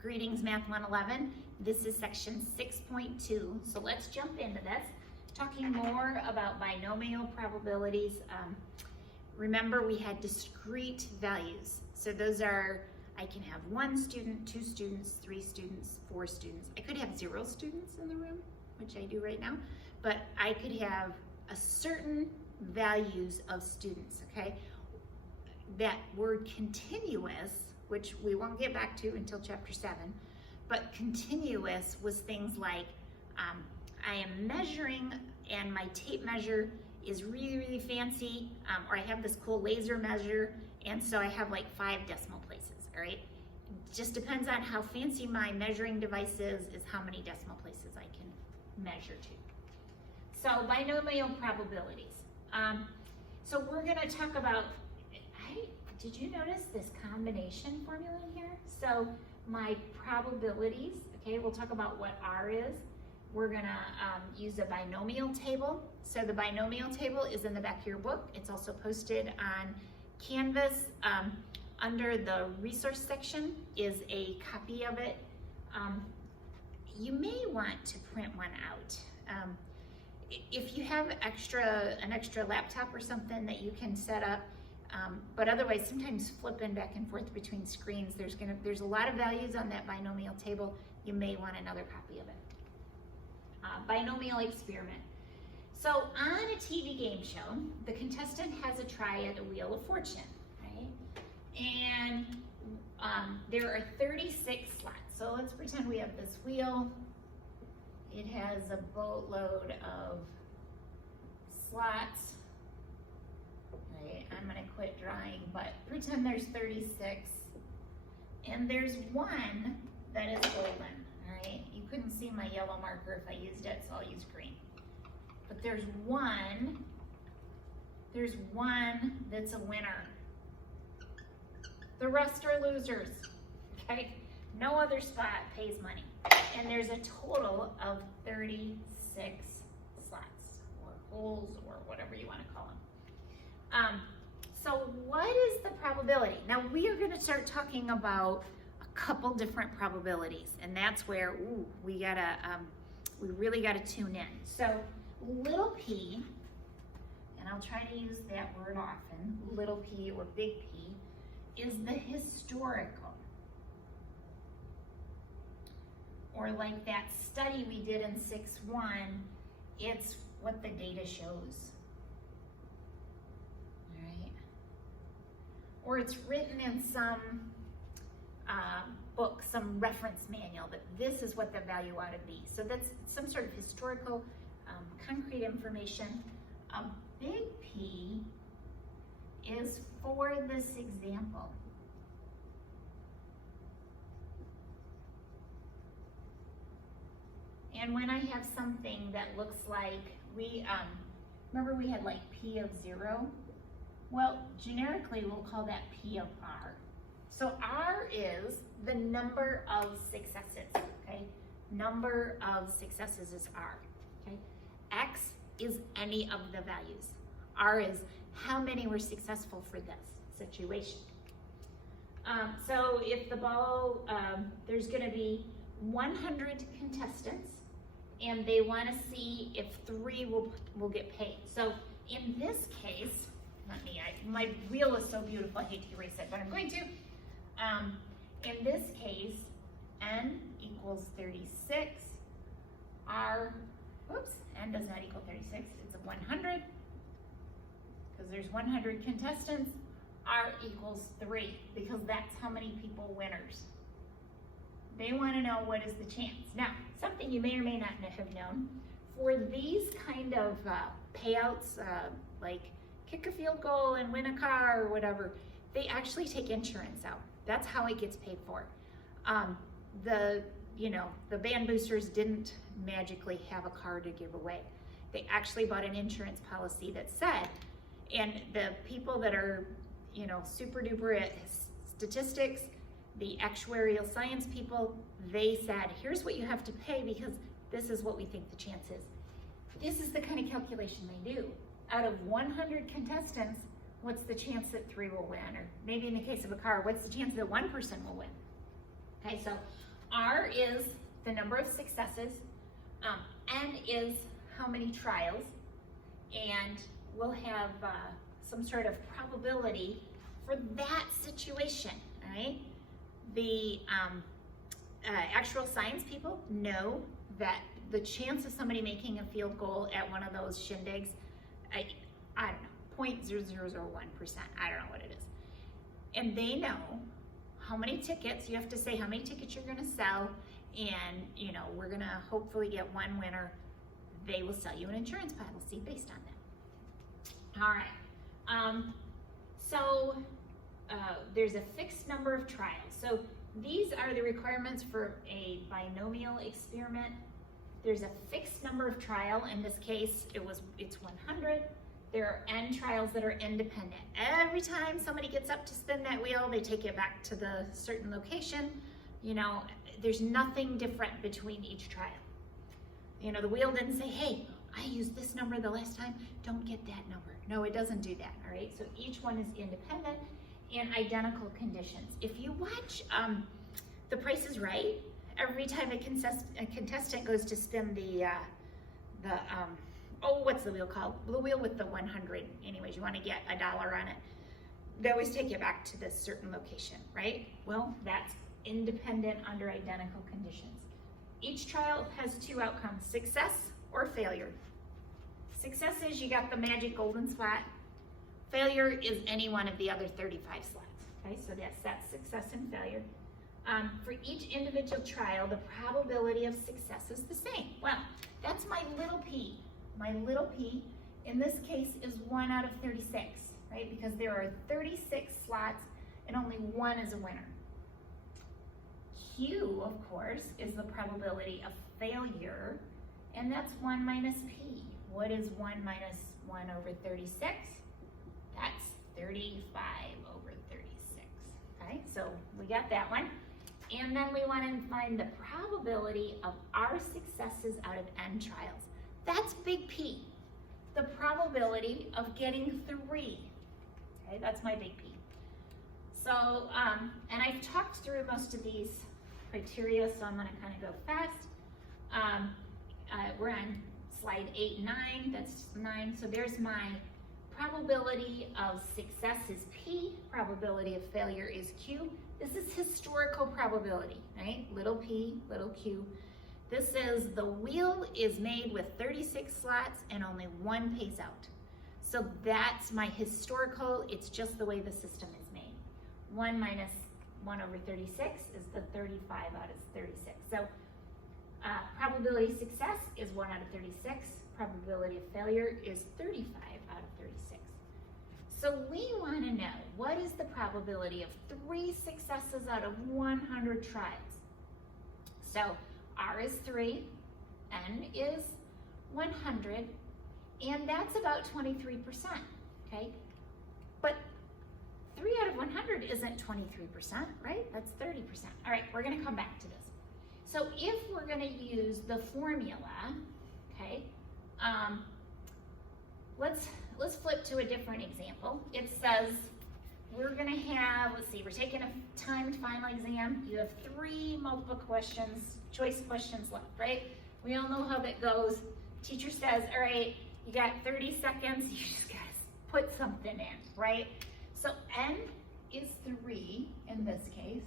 Greetings, Math 111. This is section 6.2. So let's jump into this, talking more about binomial probabilities. Remember, we had discrete values. So those are, I can have 1 student, 2 students, 3 students, 4 students. I could have 0 students in the room, which I do right now, but I could have a certain values of students, okay? That word continuous, which we won't get back to until chapter 7, but continuous was things like, I am measuring and my tape measure is really, really fancy, or I have this cool laser measure, and so I have like 5 decimal places, all right? It just depends on how fancy my measuring device is how many decimal places I can measure to. So binomial probabilities. So we're gonna talk about, did you notice this combination formula in here? So my probabilities, okay, we'll talk about what R is. We're gonna use a binomial table. So the binomial table is in the back of your book. It's also posted on Canvas. Under the resource section is a copy of it. You may want to print one out. If you have an extra laptop or something that you can set up, but otherwise, sometimes flipping back and forth between screens, there's a lot of values on that binomial table. You may want another copy of it. Binomial experiment. So on a TV game show, the contestant has a try at a Wheel of Fortune, right? And there are 36 slots. So let's pretend we have this wheel. It has a boatload of slots. Right, I'm gonna quit drawing, but pretend there's 36. And there's one that is golden, all right? You couldn't see my yellow marker if I used it, so I'll use green. But there's one that's a winner. The rest are losers, okay? No other spot pays money. And there's a total of 36 slots, or holes, or whatever you wanna call them. So what is the probability? Now we are gonna start talking about a couple different probabilities, and that's where, we really gotta tune in. So little p, and I'll try to use that word often, little p or big P, is the historical. Or like that study we did in 6.1, it's what the data shows. Right? Or it's written in some book, some reference manual, that this is what the value ought to be. So that's some sort of historical, concrete information. A big P is for this example. And when I have something that looks like, remember we had like P of 0? Well, generically we'll call that P of R. So R is the number of successes, okay? Number of successes is R, okay? X is any of the values. R is how many were successful for this situation. So if the ball, there's gonna be 100 contestants, and they want to see if 3 will get paid. So in this case, my wheel is so beautiful, I hate to erase it, but I'm going to. In this case, N equals 36. N does not equal 36, it's a 100, because there's 100 contestants. R equals 3, because that's how many people winners. They want to know what is the chance. Now, something you may or may not have known, for these kind of payouts, like kick a field goal and win a car or whatever, they actually take insurance out. That's how it gets paid for. The band boosters didn't magically have a car to give away. They actually bought an insurance policy that said, and the people that are, super duper at statistics, the actuarial science people, they said, here's what you have to pay because this is what we think the chance is. This is the kind of calculation they do. Out of 100 contestants, what's the chance that 3 will win? Or maybe in the case of a car, what's the chance that 1 person will win? Okay, so R is the number of successes, N is how many trials, and we'll have some sort of probability for that situation, all right? The actual science people know that the chance of somebody making a field goal at one of those shindigs, I don't know, 0.0001%, I don't know what it is. And they know how many tickets, you have to say how many tickets you're gonna sell, and you know, we're gonna hopefully get one winner. They will sell you an insurance policy based on that. All right, there's a fixed number of trials. So these are the requirements for a binomial experiment. There's a fixed number of trial. In this case, it's 100. There are N trials that are independent. Every time somebody gets up to spin that wheel, they take it back to the certain location. You know, there's nothing different between each trial. You know, the wheel didn't say, hey, I used this number the last time, don't get that number. No, it doesn't do that, all right? So each one is independent and identical conditions. If you watch The Price is Right, every time a contestant goes to spin what's the wheel called? The wheel with the 100, anyways, you wanna get $1 on it. They always take you back to this certain location, right? Well, that's independent under identical conditions. Each trial has two outcomes, success or failure. Success is you got the magic golden slot. Failure is any one of the other 35 slots, okay? So that's success and failure. For each individual trial, the probability of success is the same. Well, that's my little p. My little p, in this case, is 1 out of 36, right? Because there are 36 slots and only one is a winner. Q, of course, is the probability of failure, and that's 1 minus p. What is 1 minus 1 over 36? That's 35 over 36, okay? So we got that one. And then we want to find the probability of our successes out of N trials. That's big P, the probability of getting 3, okay? That's my big P. So, and I've talked through most of these criteria, so I'm gonna kind of go fast. We're on slide 8 and 9, that's 9. So there's my probability of success is P, probability of failure is Q. This is historical probability, right? Little p, little q. This is the wheel is made with 36 slots and only one pays out. So that's my historical, it's just the way the system is made. 1 minus 1 over 36 is the 35 out of 36. So probability of success is 1 out of 36. Probability of failure is 35 out of 36. So we want to know, what is the probability of 3 successes out of 100 trials? So R is 3, N is 100, and that's about 23%, okay? But 3 out of 100 isn't 23%, right? That's 30%. All right, we're gonna come back to this. So if we're gonna use the formula, okay, let's flip to a different example. It says we're gonna have, let's see, we're taking a timed final exam. You have 3 multiple choice questions left, right? We all know how that goes. Teacher says, all right, you got 30 seconds, you just gotta put something in, right? So N is 3 in this case.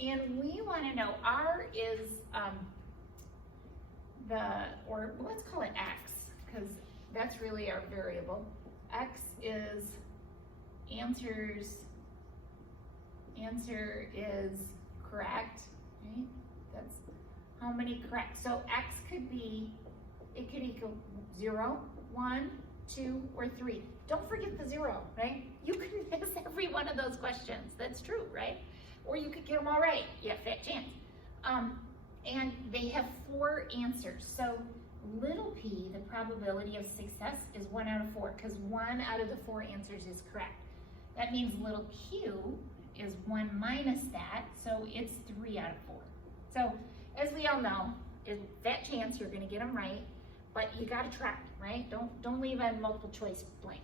And we wanna know R is let's call it X, because that's really our variable. X is answer is correct, right? That's how many correct. So X could equal 0, 1, 2, or 3. Don't forget the 0, right? You can miss every one of those questions. That's true, right? Or you could get them all right. You have a fat chance. And they have 4 answers. So little p, the probability of success is 1 out of 4, because 1 out of the 4 answers is correct. That means little q is 1 minus that, so it's 3 out of 4. So as we all know, is that chance you're gonna get them right, but you gotta try, right? Don't leave a multiple choice blank.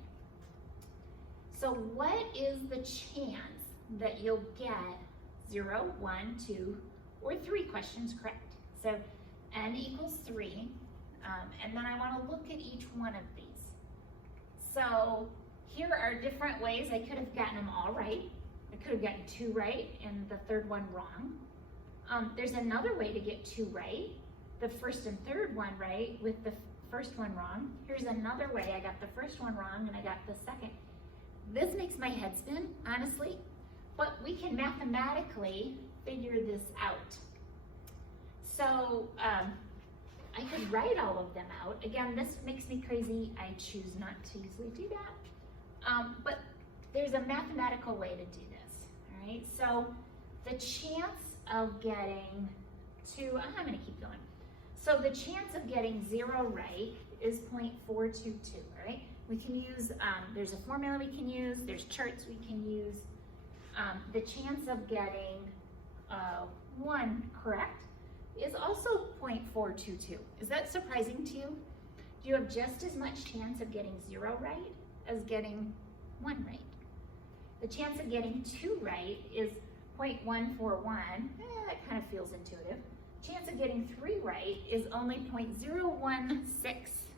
So what is the chance that you'll get 0, 1, 2, or 3 questions correct. So n equals 3, and then I want to look at each one of these. So here are different ways I could have gotten them all right. I could have gotten 2 right and the third one wrong. There's another way to get 2 right, the first and third one right with the first one wrong. Here's another way I got the first one wrong and I got the second. This makes my head spin, honestly, but we can mathematically figure this out. So I could write all of them out. Again, this makes me crazy. I choose not to easily do that. But there's a mathematical way to do this, all right? So the chance of getting I'm gonna keep going. So the chance of getting 0 right is 0.422, all right? We can use, there's a formula we can use, there's charts we can use. The chance of getting 1 correct is also 0.422. Is that surprising to you? Do you have just as much chance of getting 0 right as getting 1 right? The chance of getting 2 right is 0.141. That kind of feels intuitive. Chance of getting 3 right is only 0.016.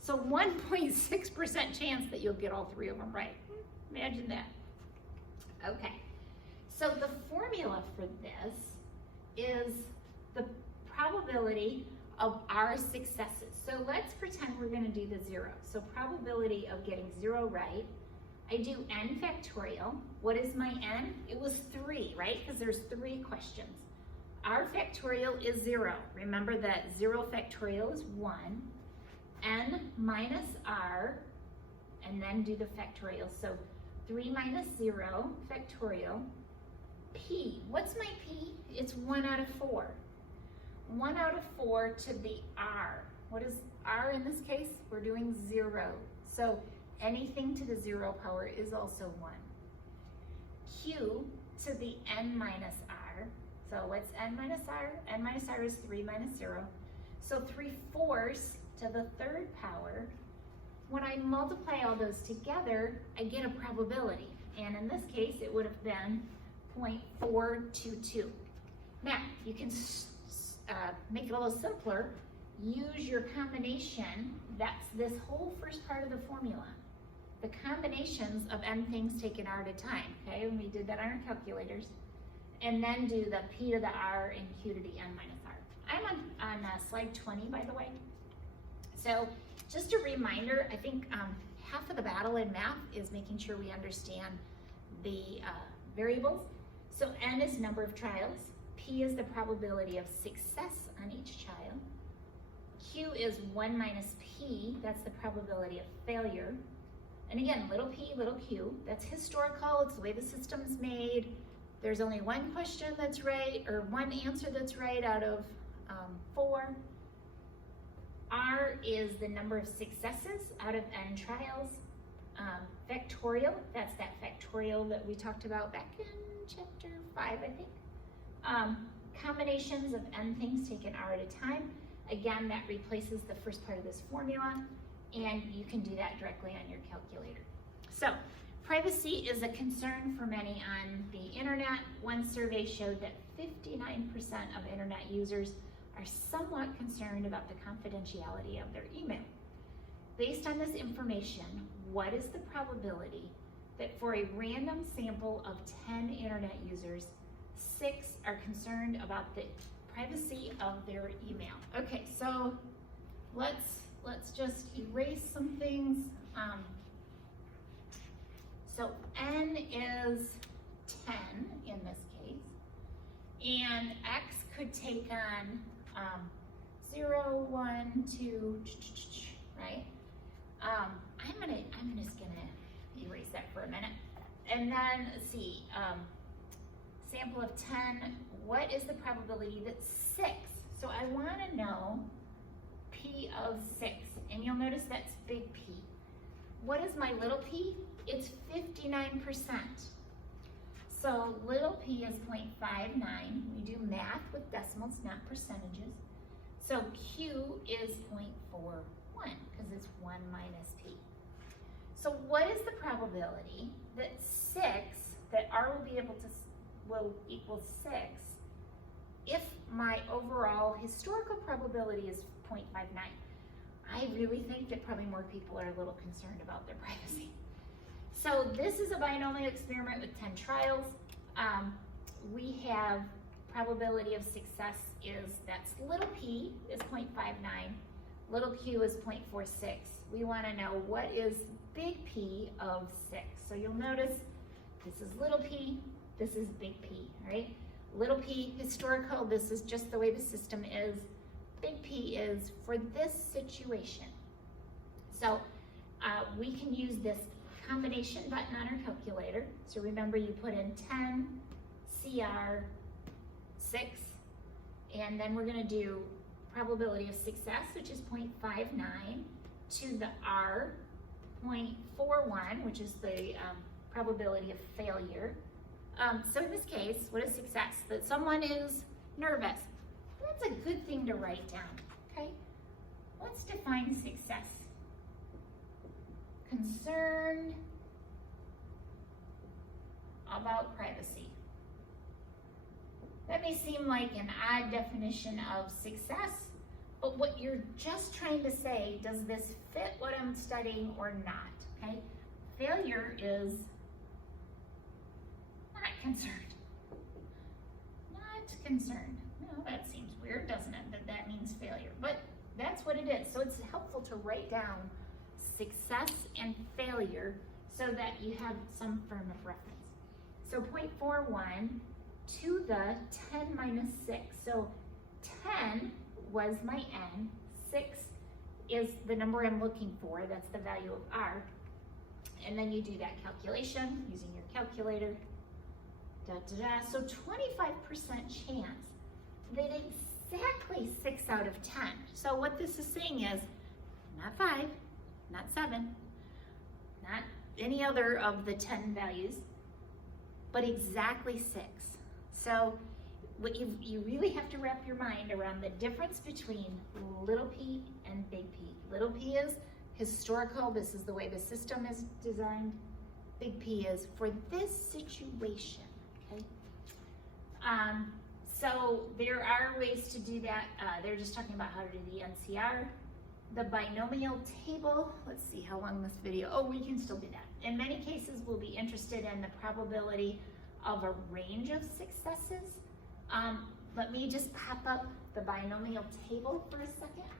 So 1.6% chance that you'll get all 3 of them right. Imagine that. Okay, so the formula for this is the probability of our successes. So let's pretend we're going to do the 0. So probability of getting 0 right. I do n factorial. What is my n? It was 3, right? Because there's 3 questions. R factorial is 0. Remember that 0 factorial is 1. N minus r, and then do the factorial. So 3 minus 0 factorial. P, what's my p? It's 1 out of 4. 1 out of 4 to the r. What is r in this case? We're doing 0. So anything to the 0 power is also 1. Q to the n minus r. So what's n minus r? N minus r is 3 minus 0. So 3/4 to the 3rd power. When I multiply all those together, I get a probability. And in this case, it would have been 0.422. Now, you can make it a little simpler. Use your combination. That's this whole first part of the formula. The combinations of n things taken r at a time, okay? And we did that on our calculators. And then do the p to the r and q to the n minus r. I'm on slide 20, by the way. So just a reminder, I think half of the battle in math is making sure we understand the variables. So n is number of trials. P is the probability of success on each child. Q is 1 minus p, that's the probability of failure. And again, little p, little q, that's historical, it's the way the system's made. There's only 1 question that's right, or 1 answer that's right out of 4. R is the number of successes out of n trials. Factorial, that's that factorial that we talked about back in chapter 5, I think. Combinations of n things taken r at a time. Again, that replaces the first part of this formula, and you can do that directly on your calculator. So, privacy is a concern for many on the internet. One survey showed that 59% of internet users are somewhat concerned about the confidentiality of their email. Based on this information, what is the probability that for a random sample of 10 internet users, 6 are concerned about the privacy of their email? Okay, so let's just erase some things. So n is 10 in this case, and x could take on 0, 1, 2, right? I'm just gonna erase that for a minute. And then let's see, sample of 10, what is the probability that 6? So I wanna know P of 6, and you'll notice that's big P. What is my little p? It's 59%. So little p is 0.59. We do math with decimals, not percentages. So Q is 0.41 because it's 1 minus p. So what is the probability that 6, that R will equal 6, if my overall historical probability is 0.59. I really think that probably more people are a little concerned about their privacy. So this is a binomial experiment with 10 trials. We have probability of success is, that's little p is 0.59, little q is 0.46. We want to know what is big P of 6. So you'll notice this is little p, this is big P, right? Little p, historical, this is just the way the system is. Big P is for this situation. So we can use this combination button on our calculator. So remember, you put in 10 CR 6, and then we're going to do probability of success, which is 0.59, to the R, 0.41, which is the probability of failure. So in this case, what is success? That someone is nervous. That's a good thing to write down, okay? Let's define success. Concerned about privacy. That may seem like an odd definition of success, but what you're just trying to say, does this fit what I'm studying or not, okay? Failure is not concerned. Not concerned. Well, that seems weird, doesn't it, that that means failure, but that's what it is. So it's helpful to write down success and failure so that you have some frame of reference. So 0.41 to the 10 minus 6. So 10 was my n, 6 is the number I'm looking for, that's the value of r. And then you do that calculation using your calculator. So 25% chance that exactly 6 out of 10. So what this is saying is not 5, not 7, not any other of the 10 values, but exactly 6. So what you really have to wrap your mind around the difference between little p and big P. Little p is historical, this is the way the system is designed. Big P is for this situation, okay? So there are ways to do that. They're just talking about how to do the NCR. The binomial table, let's see how long this video, oh, we can still do that. In many cases, we'll be interested in the probability of a range of successes. Let me just pop up the binomial table for a second.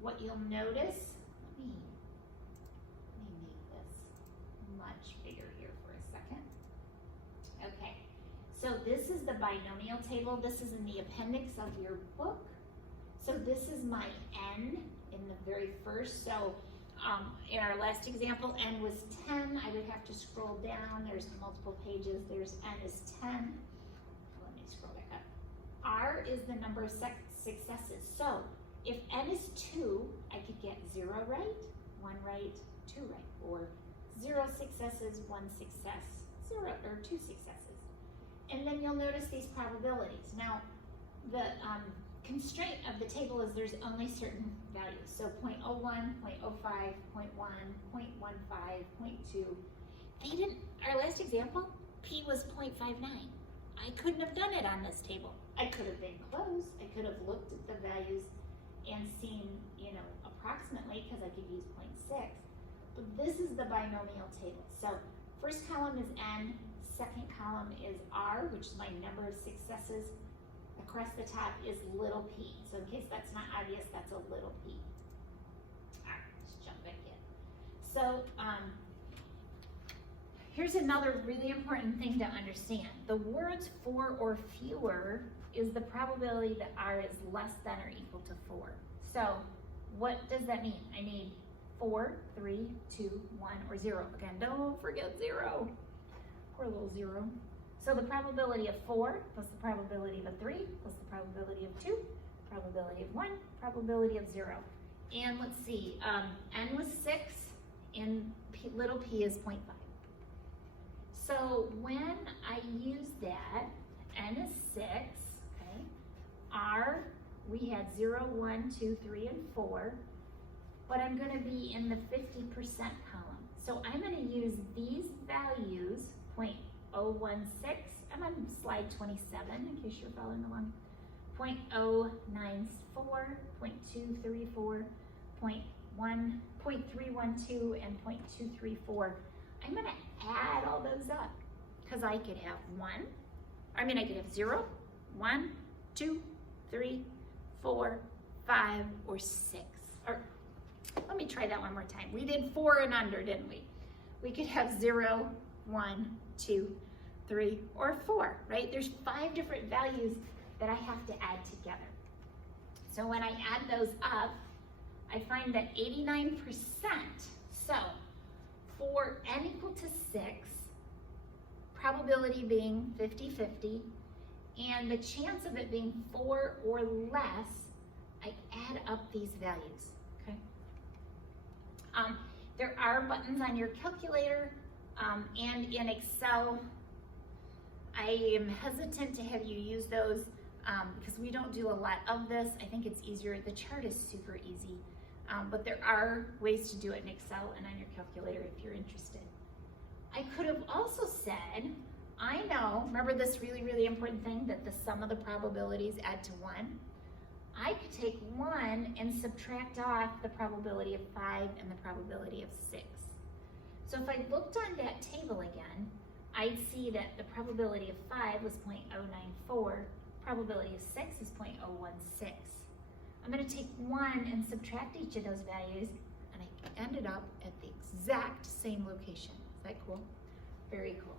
What you'll notice, let me make this much bigger here for a second. Okay, so this is the binomial table. This is in the appendix of your book. So this is my n in the very first. So in our last example, n was 10. I would have to scroll down. There's multiple pages. There's n is 10. Let me scroll back up. R is the number of successes. So if n is 2, I could get 0 right, 1 right, 2 right, or 0 successes, 1 success, 0 or 2 successes. And then you'll notice these probabilities. Now, the constraint of the table is there's only certain values. So 0.01, 0.05, 0.1, 0.15, 0.2. Our last example, P was 0.59. I couldn't have done it on this table. I could have been close. I could have looked at the values and seen, approximately, because I could use 0.6. But this is the binomial table. So first column is n, second column is r, which is my number of successes. Across the top is little p. So in case that's not obvious, that's a little p. All right, let's jump back in. So here's another really important thing to understand. The words 4 or fewer is the probability that r is less than or equal to 4. So what does that mean? I need 4, 3, 2, 1, or 0. Again, don't forget 0. Poor little 0. So the probability of 4 plus the probability of a 3 plus the probability of 2, probability of 1, probability of 0. And let's see, n was 6 and little p is 0.5. So when I use that, n is 6, okay, r, we had 0, 1, 2, 3, and 4, but I'm going to be in the 50% column. So I'm going to use these values, 0.016 I'm on slide 27 in case you're following along. 0.094, 0.234, 0.312, and 0.234. I'm going to add all those up because I could have I could have 0, 1, 2, 3, 4, 5, or 6. Or let me try that one more time. We did 4 and under, didn't we? We could have 0, 1, 2, 3, or 4, right? There's 5 different values that I have to add together. So when I add those up, I find that 89%, so for n equal to 6, probability being 50-50, and the chance of it being 4 or less, I add up these values, okay? There are buttons on your calculator, and in Excel, I am hesitant to have you use those because we don't do a lot of this. I think it's easier. The chart is super easy, but there are ways to do it in Excel and on your calculator if you're interested. I could have also said, I know, remember this really, really important thing that the sum of the probabilities add to 1? I could take 1 and subtract off the probability of 5 and the probability of 6. So if I looked on that table again, I'd see that the probability of 5 was 0.094, probability of 6 is 0.016. I'm going to take 1 and subtract each of those values, and I ended up at the exact same location. Is that cool? Very cool.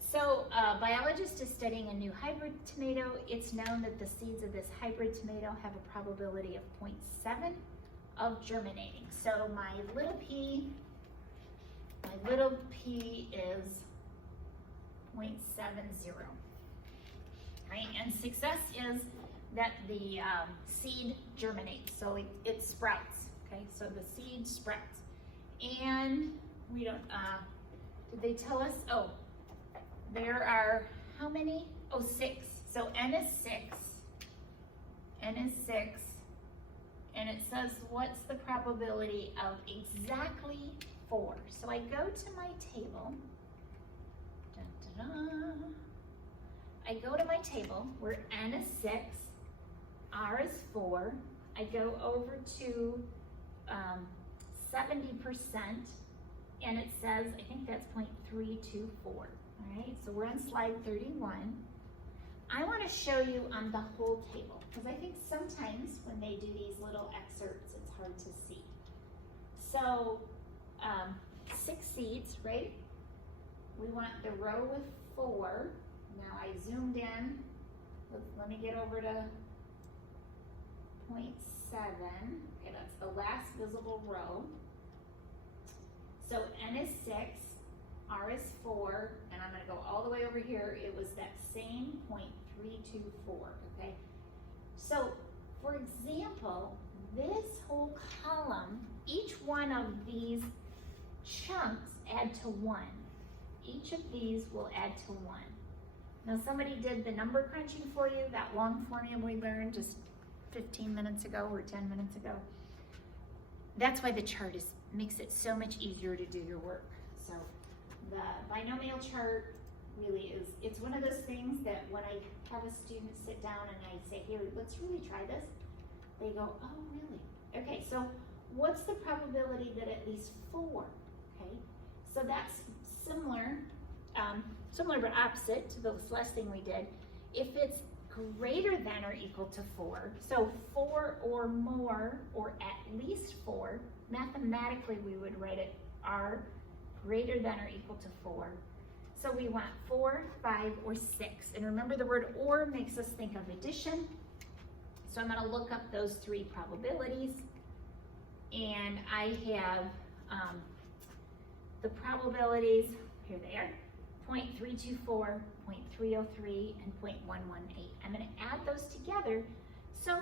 So a biologist is studying a new hybrid tomato. It's known that the seeds of this hybrid tomato have a probability of 0.7 of germinating. So my little p is 0.70, right? And success is that the seed germinates, so it sprouts, okay? So the seed sprouts. And we don't, did they tell us? Oh, there are how many? Oh, 6. So n is 6. N is 6. And it says, what's the probability of exactly 4? So I go to my table. Dun, dun, dun. I go to my table where n is 6, r is 4. I go over to 70%, and it says, I think that's 0.324. All right, so we're on slide 31. I want to show you on the whole table because I think sometimes when they do these little excerpts, it's hard to see. So 6 seeds, right? We want the row with 4. Now I zoomed in. Let me get over to 0.7. Okay, that's the last visible row. So n is 6. R is 4, and I'm going to go all the way over here. It was that same 0.324, okay? So, for example, this whole column, each one of these chunks add to 1. Each of these will add to 1. Now, somebody did the number crunching for you, that long formula we learned just 15 minutes ago or 10 minutes ago. That's why the chart makes it so much easier to do your work. So, the binomial chart really is, it's one of those things that when I have a student sit down and I say, here, let's really try this, they go, oh, really? Okay, so what's the probability that at least 4, okay? So that's similar but opposite to the last thing we did. If it's greater than or equal to 4, so 4 or more, or at least 4, mathematically we would write it R greater than or equal to 4. So we want 4, 5, or 6. And remember the word or makes us think of addition. So I'm going to look up those 3 probabilities. And I have the probabilities, here they are, 0.324, 0.303, and 0.118. I'm going to add those together. So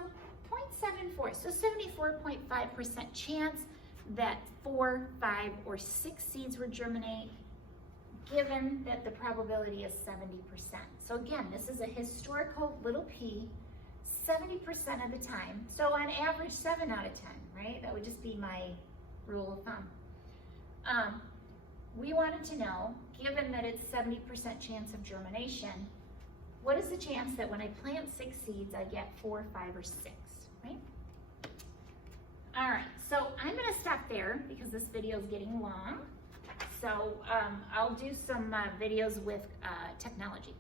0.74, so 74.5% chance that 4, 5, or 6 seeds would germinate, given that the probability is 70%. So again, this is a historical little p, 70% of the time. So on average, 7 out of 10, right? That would just be my rule of thumb. we wanted to know, given that it's 70% chance of germination, what is the chance that when I plant 6 seeds, I get 4, 5, or 6, right? All right, so I'm gonna stop there because this video is getting long. So I'll do some videos with technology.